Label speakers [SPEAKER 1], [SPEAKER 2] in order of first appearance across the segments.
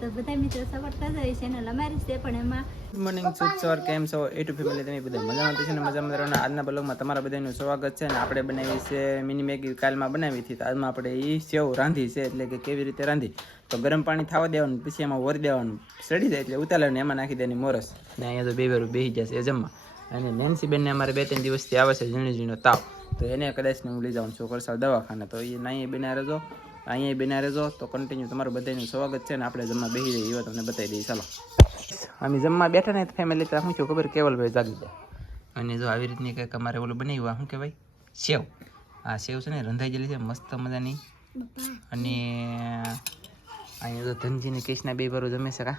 [SPEAKER 1] તો બધા મિત્રો સપોર્ટ કરતા હોય ચેનલ અમારી છે પણ એમાં
[SPEAKER 2] ગુડ મોર્નિંગ શુભ સવાર કેમ છો એ ટુ ફેમિલી તમે બધા મજામાં છે ને મજામાં આજના બ્લોગમાં તમારા બધાનું સ્વાગત છે ને આપણે બનાવી છે મિની મેગી કાલમાં બનાવી હતી તો આજમાં આપણે એ સેવ રાંધી છે એટલે કે કેવી રીતે રાંધી તો ગરમ પાણી થવા દેવાનું પછી એમાં વર દેવાનું સડી જાય એટલે ઉતારવાનું એમાં નાખી દેવાની મોરસ ને અહીંયા તો બે વાર બેસી જશે જમવા અને નેન્સી બેનને અમારે બે ત્રણ દિવસથી આવે છે ઝીણો ઝીણો તાવ. તો એને કદાચ ને હું લઈ જાઉં છું કરસાલ દવાખાને. તો એ નાઈ બેના રહેજો અહીંયા બેના રહેજો તો કન્ટિન્યુ તમારું બધાનું સ્વાગત છે ને આપણે જમવા બેસી જઈએ એવા તમને બતાવી દઈએ. ચાલો. અમે જમવા બેઠા ને ફેમિલી તો શું છું ખબર કેવલભાઈ જાગી જાય અને જો આવી રીતની કંઈક અમારે ઓલું બનાવ્યું શું કહેવાય? સેવ. આ સેવ છે ને રંધાઈ ગયેલી છે મસ્ત મજાની. અને અહીંયા તો ધનજીને કેશના બે ભરો જમે છે કા?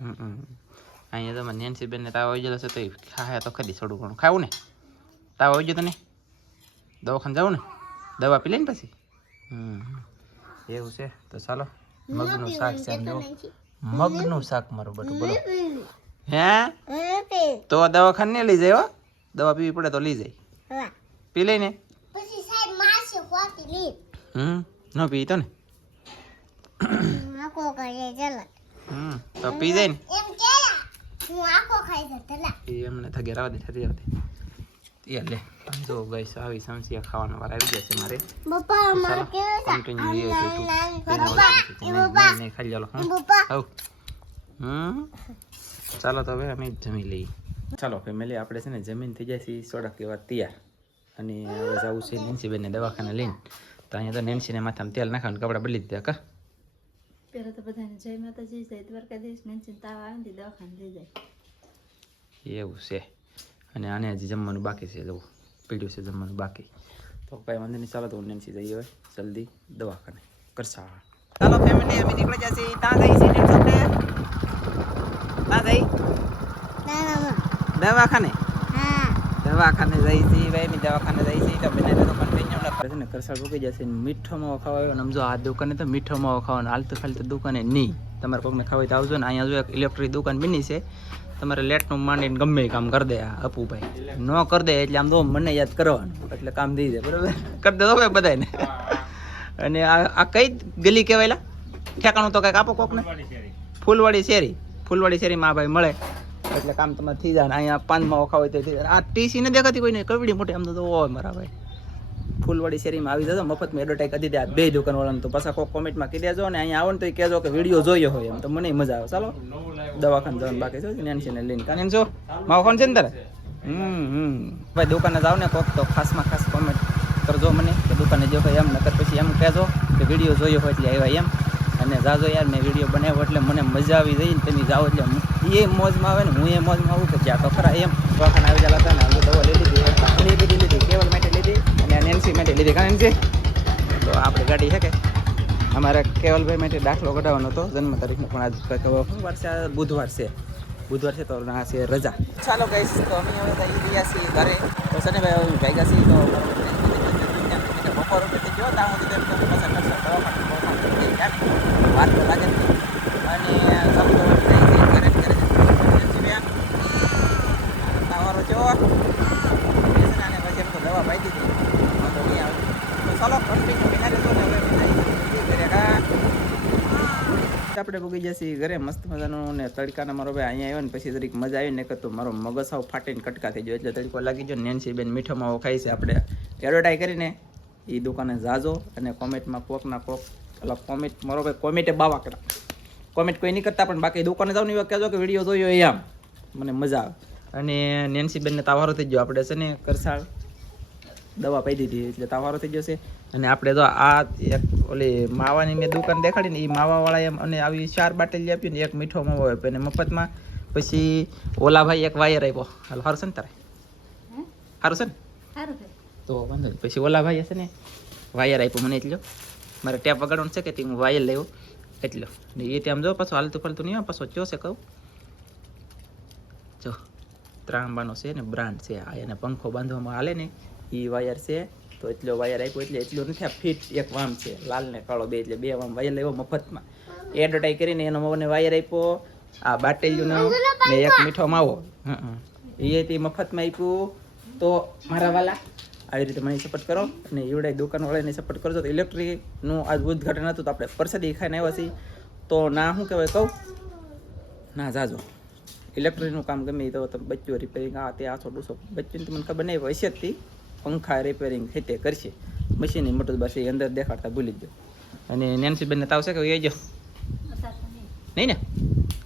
[SPEAKER 2] હમ હમ. અહીંયા તો મને નેન્સી બેનને તાવ આવી ગયેલો છે તો ખાયા તો ખરી થોડું ઘણું. ખાવું ને? તાવ આવી ગયો નહીં દવાખાને જવું ને? દવા પી લઈને પછી? હમ. એવું છે? તો ચાલો. મગનું શાક છે આમ મગનું શાક મારું બધું બોલો. હે? તો દવાખાને નહીં લઈ જાય હો? દવા પીવી પડે તો લઈ જાય. પી લઈ. ને હમ. ન પી તો ને? હમ તો પી જાય ને. એ અમને થગે રાવા દે થતી રાવા દે. એ લે જો ગાઈસ આવી સમસ્યા ખાવાનો વાર આવી જશે મારે. કન્ટિન્યુ એ નહીં ખાઈ ચાલો હં. હવ. હમ? ચાલો તો હવે અમે જમી લઈએ. ચાલો ફેમિલી આપણે છે ને જમીન થઈ જાય છે સોડા કેવા તૈયાર. અને હવે જવું છે નેન્સીબેનને દવાખાને લઈને. તો અહીંયા તો નેન્સીને માથામાં તેલ નાખવાનું કપડાં બદલી દીધા કા?
[SPEAKER 1] પહેલા તો બધાને જય માતાજી જય દ્વારકાધીશ ને તાવ આવે ને દવાખાને લઈ જાય
[SPEAKER 2] એવું છે અને આને હજી જમવાનું બાકી છે જવું પીડ્યું છે જમવાનું બાકી તો કાંઈ વાંધો નહીં ચાલો તો નેન્સી જઈએ હવે જલ્દી દવાખાને કરશા ચાલો ફેમિલી અમે નીકળી જશે ત્યાં જઈ છે ત્યાં જઈ દવાખાને દવાખાને જઈ છે ભાઈ મી દવાખાને જઈ છે તો બને તો કન્ટિન્યુ ન કરે છે ને કરસાળ ભૂકી જશે મીઠો માવો ખાવા આવ્યો આમ જો આ દુકાને તો મીઠો માવો ખાવાનો હાલ તો દુકાને નહીં. તમારે કોઈને ખાવાય તો આવજો ને, અહીંયા જો એક ઇલેક્ટ્રિક દુકાન બની છે. તમારે લેટનું માંડીને ગમે કામ કરી દે આ અપુભાઈ. ન કરી દે એટલે આમ તો મને યાદ કરવાનું, એટલે કામ દઈ દે, બરાબર? કરી દે તો ભાઈ બધાને અને આ કઈ ગલી કહેવાયલા? ઠેકાણું તો કંઈક આપો કોકને? ફૂલવાડી શેરી. ફૂલવાડી શેરીમાં આ ભાઈ મળે. એટલે કામ તમારે થઈ જાય અહીંયા પાનમાં ઓખા હોય તો આ ટીસી ને દેખાતી કોઈને, કવડી મોટી, આમ તો હોય મારા ભાઈ. ફૂલવાડી શેરીમાં આવી જજો. મફતમાં એડવર્ટાઈઝ કરી દે આ બે દુકાનવાળાને તો પાછા કોઈ કોમેન્ટમાં કહી દેજો ને અહીંયા આવો ને તો કહેજો કે વીડિયો જોયો હોય એમ. તો મને મજા આવે. ચાલો. દવાખાને જવાનું બાકી છે ને લઈને કાને જો. માવો ખાન છે ને તારે? હમ હમ. ભાઈ, દુકાને જાવ ને કોક તો ખાસમાં ખાસ કોમેન્ટ કરજો મને કે દુકાને જો હોય એમ. નકર પછી એમ કહેજો કે વીડિયો જોયો હોય એટલે આવ્યા એમ. અને જાજો યાર, મેં વીડિયો બનાવ્યો એટલે મને મજા આવી ગઈ ને તમે જાઓ એટલે એ મોજમાં આવે ને હું એ મોજમાં આવું કે જ્યાં તો ખરા એમ. દવાખાને આવી જલા હતા ને અમે દવા લઈ લીધી ઘણી બધી લીધી કેવલ માટે લીધી આ માટે લીધી કારણ છે. તો આપણે ગાડી છે કે? અમારે કેવલભાઈ માટે દાખલો કઢાવવાનો હતો, જન્મ તારીખનો પણ આજ વાર છે? બુધવાર છે. બુધવાર છે તો આ છે રજા. ચાલો ગઈશ તો અમે હવે જઈ રહ્યા છીએ ઘરે. તો સને ભાઈ હવે ભેગા છીએ તો બપોર ગયો ત્યાં પાછા કરશે દવાખાને દવાખાને થઈ ગયા વાર તો લાગે જ નહીં અને ચાલુ તો વળી જાય છે ઘરે ને ઘરે જ. તાવરો જો આને પછી એમ તો દવા પાઈ દીધી વાંધો નહીં આવે તો ચાલો કન્ટિન્યુ બિના રહેતો ને હવે બધા ઘરે કા આપણે ભૂગી જશે ઘરે, મસ્ત મજાનું ને તડકાના મારો ભાઈ અહીંયા આવ્યો ને, પછી તરીક મજા આવી ને તો મારો મગજ સાવ ફાટીને કટકા થઈ ગયો. એટલે તડકો લાગી ગયો નેન્સી બેન મીઠો ખાઈ છે. આપણે એડવર્ટાઈ કરીને એ દુકાને જાજો અને કોમેન્ટમાં કોક ના કોક એટલે કોમેન્ટ, મારો ભાઈ કોમેન્ટે બાવા કરા. કોમેન્ટ કોઈ નહીં કરતા, પણ બાકી દુકાને જાવ ને કહેજો કે વીડિયો જોયો એ આમ મને મજા આવે. અને નેન્સી બેનને તાવારો થઈ ગયો. આપણે છે ને કરસાળ દવા પાઈ દીધી, એટલે તાવારો થઈ ગયો છે. અને આપણે તો આ એક ઓલી માવાની મેં દુકાન દેખાડી ને એ માવાવાળા એમ અને આવી ચાર બાટલી આપી ને એક મીઠો માવો આપ્યો અને મફતમાં પછી ઓલા ભાઈ એક વાયર આપ્યો. હાલ સારું છે ને તારે? સારું છે ને? તો વાંધો નહીં. પછી ઓલા ભાઈ હશે ને વાયર આપ્યો મને એટલો. મારે ટેપ વગાડવાનું છે કે તે હું વાયર લેવો એટલો. ને એ ત્યાં જો પાછું હાલતું ફાલતું નહીં પાછો ચો છે કહું? જો ત્રાંબાનો છે ને બ્રાન્ડ છે આ. એને પંખો બાંધવામાં હાલે ને એ વાયર છે તો એટલો વાયર આપ્યો એટલે એટલું નથી આ ફીટ એક વામ છે લાલ ને કાળો બે એટલે બે વામ વાયર લેવો મફતમાં. એડવર્ટાઈઝ કરીને એનો મને વાયર આપ્યો આ બાટેલીનો ને એક મીઠો માવો. એ તે મફતમાં આપ્યું. તો મારા વાલા આવી રીતે મને સપોર્ટ કરો અને એવડાય દુકાનવાળાને સપોર્ટ કરજો. તો ઇલેક્ટ્રિકનું આજ ઉદઘાટન હતું તો આપણે પરસાદી ખાઈને આવ્યા છીએ. તો ના શું કહેવાય કહું? ના જાજો. ઇલેક્ટ્રિકનું કામ ગમે તો તમે બચ્યું રિપેરિંગ આ તે આસો ડૂસો બચ્ચું તમને ખબર નહીં હોય હશે જ પંખા રિપેરિંગ તે કરશે. મશીનની મોટર બસ એ અંદર દેખાડતા ભૂલી જ અને નેન્સી બેનને તાવ છે કે એ જો
[SPEAKER 1] નહીં.
[SPEAKER 2] ને?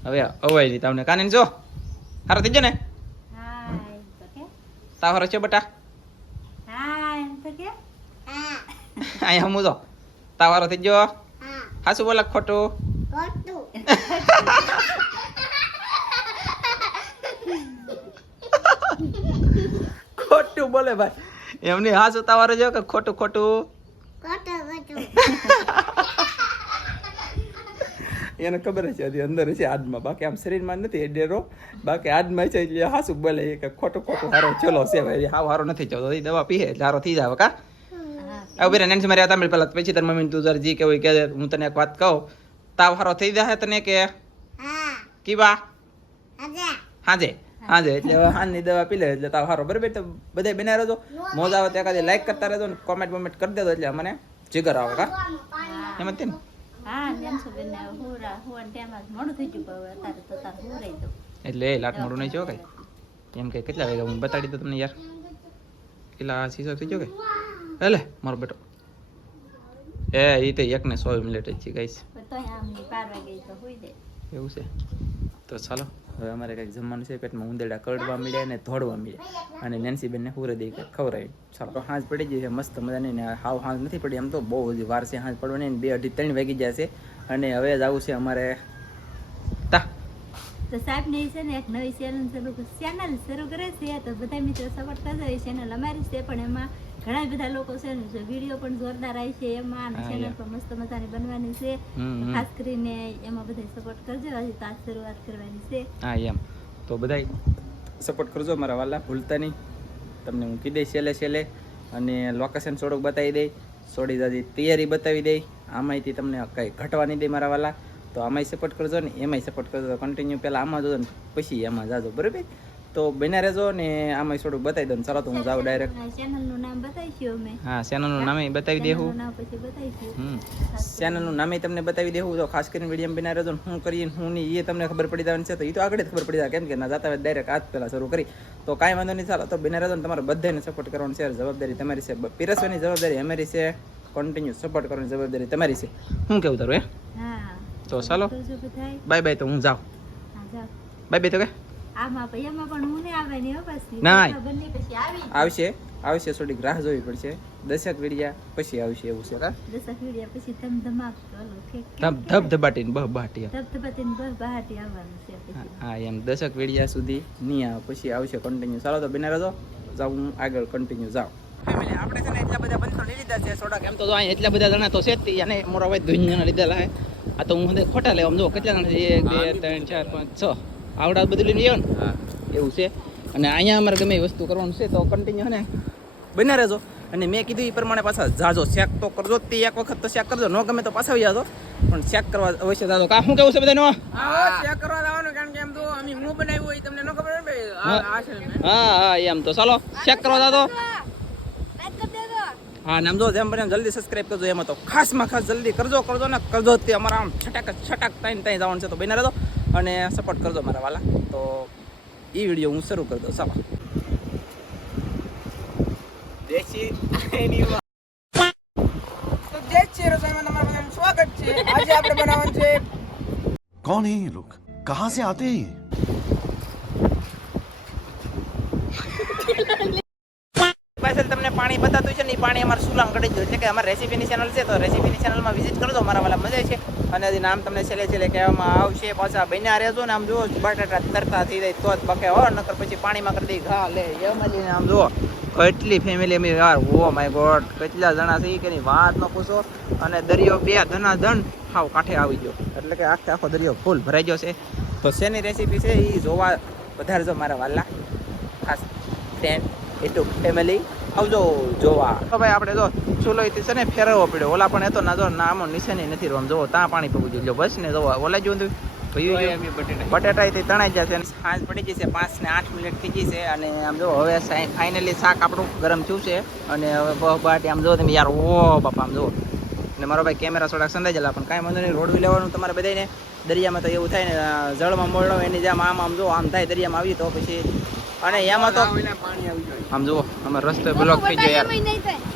[SPEAKER 2] હવે અવાય તમને કાને જો. હારો થઈ જાય ને? તાવ હારો છે બટા? અહીંયા હમું જો. તાવ હારો થઈ ગયો? હાસું બોલા ખોટું? ખોટું બોલે ભાઈ. એમની હાસું તાવ હારો જો કે ખોટું ખોટું? એને ખબર છે હજી અંદર છે આદમાં બાકી આમ શરીરમાં નથી એ ડેરો બાકી આદમાં છે એટલે હાસું બોલે કે ખોટું ખોટું હારો ચલો છે ભાઈ હાવ હારો નથી ચલો એ દવા પીએ એટલે હારો થઈ જાવ કા?
[SPEAKER 1] આવું
[SPEAKER 2] આ ઊભી મારી તામિલ પેલા પછી તારી મમ્મી તું જરા જી કે હોય કે હું તને એક વાત કહું. તાવ હારો થઈ જાય તને કે? કી બા? હાજે. હાજે એટલે હવે હાનની દવા પી લે એટલે તાવ સારો બરાબર? તો બધા બનાવી રહેજો. મોજ આવે તો એકાદી લાઈક કરતા રહેજો ને કોમેન્ટ બોમેન્ટ કરી દેજો એટલે મને જીગર આવે કા? એમ જ ને
[SPEAKER 1] જ
[SPEAKER 2] એટલે એ લાટ મોડું નહીં છો કઈ? એમ કે કેટલા વાગ્યા? હું બતાડી દઉં તમને યાર. કેટલા શીસો થઈ ગયો કે? એટલે મારો બેટો. એ એ તો એક ને સો મિનિટ જ છે ગાઈસ. એવું છે. તો ચાલો. હવે અમારે કંઈક જમવાનું છે, પેટમાં ઉંદેડા કરડવા મળ્યા અને ધોડવા મળ્યા. અને નેન્સી બેનને પૂરે દઈ ખવડાવી ચાલો હાંજ પડી ગઈ છે, મસ્ત મજાની ને હાવ હાંજ નથી પડી એમ તો, બહુ બધી વાર છે હાંજ પડવાની બે અઢી ત્રણ વાગી જાય છે. અને હવે જ આવું છે અમારે તા.
[SPEAKER 1] તો સાહેબ ને છે ને એક નવી ચેનલ શરૂ ચેનલ શરૂ કરે છે, તો બધા મિત્રો સપોર્ટ કરજો એ ચેનલ અમારી છે, પણ એમાં ઘણા બધા લોકો છે ને વીડિયો પણ જોરદાર આવી છે એમાં ચેનલ પણ મસ્ત મજાની બનવાની છે. ખાસ કરીને એમાં બધા સપોર્ટ કરજો હજી તો આ શરૂઆત કરવાની છે.
[SPEAKER 2] હા એમ તો બધા સપોર્ટ કરજો મારા વાલા ભૂલતા નહીં. તમને હું કીધી છેલ્લે છેલ્લે. અને લોકેશન થોડુંક બતાવી દઈ થોડી દાદી તૈયારી બતાવી દઈ આમાંયથી તમને કંઈ ઘટવા નહીં દે મારા વાલા. તો આમાંય સપોર્ટ કરજો ને એમાંય સપોર્ટ કરજો. કન્ટિન્યુ પહેલાં આમાં જોજો ને પછી એમાં જાજો. બરાબર? તો બન્યા રહેજો ને આમાંય થોડુંક બતાવી દઉં ચાલો તો હું જાઉં ડાયરેક્ટ
[SPEAKER 1] ચેનલનું નામ બતાવીશું અમે.
[SPEAKER 2] હા ચેનલનું નામે બતાવી દેવું હમ. ચેનલનું નામે તમને બતાવી દેવું તો ખાસ કરીને વીડિયો બના રહેજો હું કરીએ હું નહીં એ તમને ખબર પડી જવાની છે તો એ તો આગળ જ ખબર પડી જાય. કેમ કે ના જાતા ડાયરેક્ટ આજ પહેલાં શરૂ કરી. તો કાંઈ વાંધો નહીં ચાલો તો બના રહેજો ને તમારે બધાને સપોર્ટ કરવાનો છે. જવાબદારી તમારી છે. પીરસવાની જવાબદારી અમારી છે. કન્ટિન્યુ સપોર્ટ કરવાની જવાબદારી તમારી છે. શું કેવું તારું હે?
[SPEAKER 1] હા.
[SPEAKER 2] તો ચાલો બાય બાય તો હું જાઉં. બાય બાય તો કે?
[SPEAKER 1] આમાં પણ પણ હું નહીં આવવાની હો પાછી
[SPEAKER 2] નાય.
[SPEAKER 1] પછી આવી
[SPEAKER 2] આવશે. આવશે થોડીક રાહ જોવી પડશે. દસેક વીડિયા પછી આવશે એવું છે
[SPEAKER 1] વીડિયા પછી
[SPEAKER 2] ધબ ધબ ધબાટીને બહ
[SPEAKER 1] આવવાનું
[SPEAKER 2] હા એમ દસક વેડિયા સુધી નહીં આવે. પછી આવશે કન્ટિન્યુ ચાલો તો બને જાઉં હું આગળ કન્ટિન્યુ જાઉં. ફેમિલી આપણે છે ને એટલા બધા બંધો લઈ લીધા છે. થોડાક એમ તો જો અહીં એટલા બધા જણા તો છે જ અને મોરા ભાઈ દુનિયાના લીધેલા આ તો હું ખોટા લેવા જો કેટલા જણા છે? એક બે ત્રણ ચાર પાંચ છ. આવડા બધું લઈને આવ્યો ને એવું છે. અને અહીંયા અમારે ગમે વસ્તુ કરવાનું છે તો કન્ટિન્યુ ને. બન્યા રહેજો. અને મેં કીધું એ પ્રમાણે પાછા જાજો. ચેક તો કરજો તે એક વખત તો ચેક કરજો. ન ગમે તો પાછા આવી જાજો. પણ ચેક કરવા અવશ્ય જાજો. કા શું કેવું છે બધાનો?
[SPEAKER 3] ચેક કરવા જવાનું કારણ કે એમ તો અમે હું બનાવ્યું હોય તમને ન ખબર મેં
[SPEAKER 2] હા. હા એમ તો. ચાલો ચેક કરવા જાતો હા નામ જો જેમ બને જલ્દી સબસ્ક્રાઇબ કરજો. એમાં તો ખાસમાં ખાસ જલ્દી કરજો કરજો ને કરજો તે. અમારા આમ છટાક છટાક તાઈને ત્યાં જવાનું છે. તો બને રહેજો. અને સપોર્ટ કરજો મારા વાલા. તો એ વીડિયો હું શરૂ કરી દઉં.
[SPEAKER 3] સવા સ્વાગત છે. આજે આપણે બનાવવાનું છે
[SPEAKER 4] કોણ હે લોક
[SPEAKER 2] સે આતે પાણી બતાતું છે ને એ પાણી અમારે સુલામ કરી દીધું એટલે કે અમારે રેસીપીની ચેનલ છે, તો રેસીપીની ચેનલમાં વિઝિટ કરજો મારા વાલા મજા છે. અને હજી નામ તમને છેલ્લે છેલ્લે કહેવામાં આવશે, પાછા બન્યા રહેજો ને આમ જુઓ, બટાટા તરતા થઈ જાય તો જ પકે હો, નકર પછી પાણીમાં કરી દઈ ઘા લે એમાં આમ જુઓ, કેટલી ફેમિલી અમે યાર ઓ માય ગોડ કેટલા જણા છે કે વાત ન પૂછો. અને દરિયો બે ધના ધન હાવ કાંઠે આવી ગયો. એટલે કે આખે આખો દરિયો ફૂલ ભરાઈ ગયો છે. તો શેની રેસીપી છે એ જોવા વધારજો મારા વાલા. ખાસ ફ્રેન્ડ યુટ્યુબ ફેમિલી આવજો જોવા. તો ભાઈ આપણે જો ચૂલો છે ને ફેરવવો પડ્યો. ઓલા પણ એતો ના જો ના આમ નિશાની નથી રોમ. જોવો ત્યાં પાણી પગું જો બસ ને જોવો ઓલા જોયું હતું
[SPEAKER 3] બટેટા.
[SPEAKER 2] થી તણાઈ જશે સાંજ પડી જશે પાંચ ને આઠ મિનિટ થઈ જશે અને આમ જો હવે ફાઇનલી શાક આપણું ગરમ થયું છે. અને હવે બહ બાટી આમ જો તમે યાર ઓ બાપા આમ જો અને મારો ભાઈ કેમેરા થોડાક સંદાઈ ગયેલા પણ કાંઈ વાંધો નહીં રોડવી લેવાનું તમારે બધાને દરિયામાં તો એવું થાય ને જળમાં મોડો એની જેમ આમ આમ જો આમ થાય દરિયામાં આવી તો પછી અને એમાં તો આમ જુઓ અમારો રસ્તો બ્લોક થઈ ગયો યાર.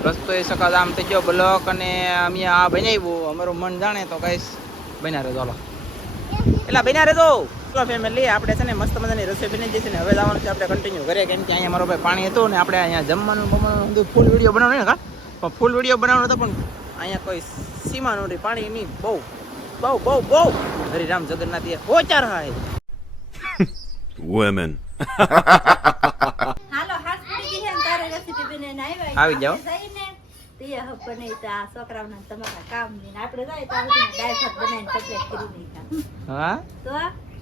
[SPEAKER 2] રસ્તો એ સકાળ આમ થઈ ગયો બ્લોક અને અમે આ બનાવ્યું અમારું મન જાણે તો કઈશ બન્યા રહેજો હાલો. એટલે બન્યા રહેજો. ચલો ફેમિલી આપણે છે ને મસ્ત મજાની રસોઈ બની જશે ને હવે જવાનું છે આપણે કન્ટિન્યુ કરીએ કેમ કે અહીંયા મારો ભાઈ પાણી હતું ને આપણે અહીંયા જમવાનું બમવાનું બધું ફૂલ વીડિયો બનાવવાનું ને કા? પણ ફૂલ વીડિયો બનાવવાનો હતો પણ અહીંયા કોઈ સીમા નથી પાણી નહીં બહુ બહુ બહુ બહુ. હરિરામ જગન્નાથ એ હોચાર હાય.
[SPEAKER 4] Women.
[SPEAKER 1] હાલો હાથ છે ને તારે રેસીપી બનાવીને આવ્યા
[SPEAKER 2] આવી જાઓ.
[SPEAKER 1] આપણે જઈને તે હબ બનાવી તો આ છોકરાઓના ને તમારા કામ લઈને આપણે જાય તો આ બધું દાળ ભાત બનાવીને કમ્પ્લીટ કરી નાખ્યા.
[SPEAKER 2] હા?
[SPEAKER 1] તો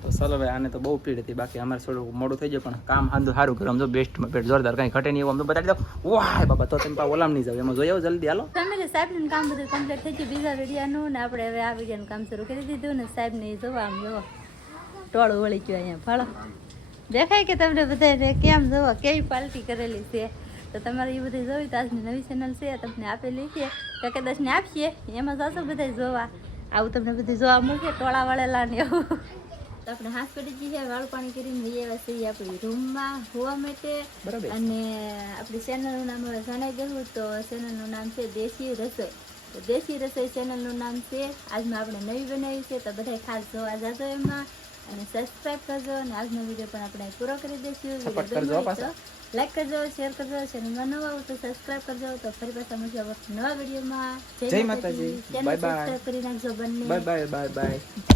[SPEAKER 2] તો ચાલો ભાઈ આને તો બહુ પીડ હતી બાકી અમારે થોડું મોડું થઈ જાય પણ કામ સાંધું સારું કર્યું આમ જો બેસ્ટમાં પેટ જોરદાર કઈ ઘટે નહીં એવું આમ તો બતાડી દો વાહ બાબા તો તમે પા ઓલામ નહીં જાવ એમાં જોઈ આવો જલ્દી હાલો.
[SPEAKER 1] ફેમિલી સાહેબનું કામ બધું કમ્પ્લીટ થઈ ગયું બીજા વિડીયોનું ને આપણે હવે આ વિડીયોનું કામ શરૂ કરી દીધું ને સાહેબને જોવા આમ જોવો ટોળું વળી ગયું અહીંયા. ફાળો. દેખાય કે તમને બધાને કેમ જોવો કેવી પાલટી કરેલી છે? તો તમારે એ બધી જોવી તો આજની નવી ચેનલ છે તમને આપેલી છે. તો કદાચ આપીએ એમાં જશો બધા જોવા. આવું તમને બધું જોવા મળશે ટોળા વળેલા ને એવું. તો આપણે પડી છે વાળું પાણી કરીને લઈ આવ્યા છીએ આપણી રૂમમાં હોવા માટે. અને આપણી ચેનલનું નામ હવે જણાવી દઉં તો ચેનલનું નામ છે દેશી રસોઈ. તો દેશી રસોઈ ચેનલનું નામ છે. આજમાં આપણે નવી બનાવી છે તો બધા ખાસ જોવા જશો એમાં. અને સબસ્ક્રાઈબ કરજો અને આજનો વીડિયો પણ આપણે પૂરો કરી દઈશું. લાઈક કરજો શેર કરજો ચેનલમાં નવા આવો તો સબસ્ક્રાઈબ કરજો. તો ફરી પાછા મળશે નવા વિડીયોમાં
[SPEAKER 2] જય માતાજી.
[SPEAKER 1] Bye
[SPEAKER 2] bye.
[SPEAKER 1] કરી નાખજો બંને.
[SPEAKER 2] Bye bye bye bye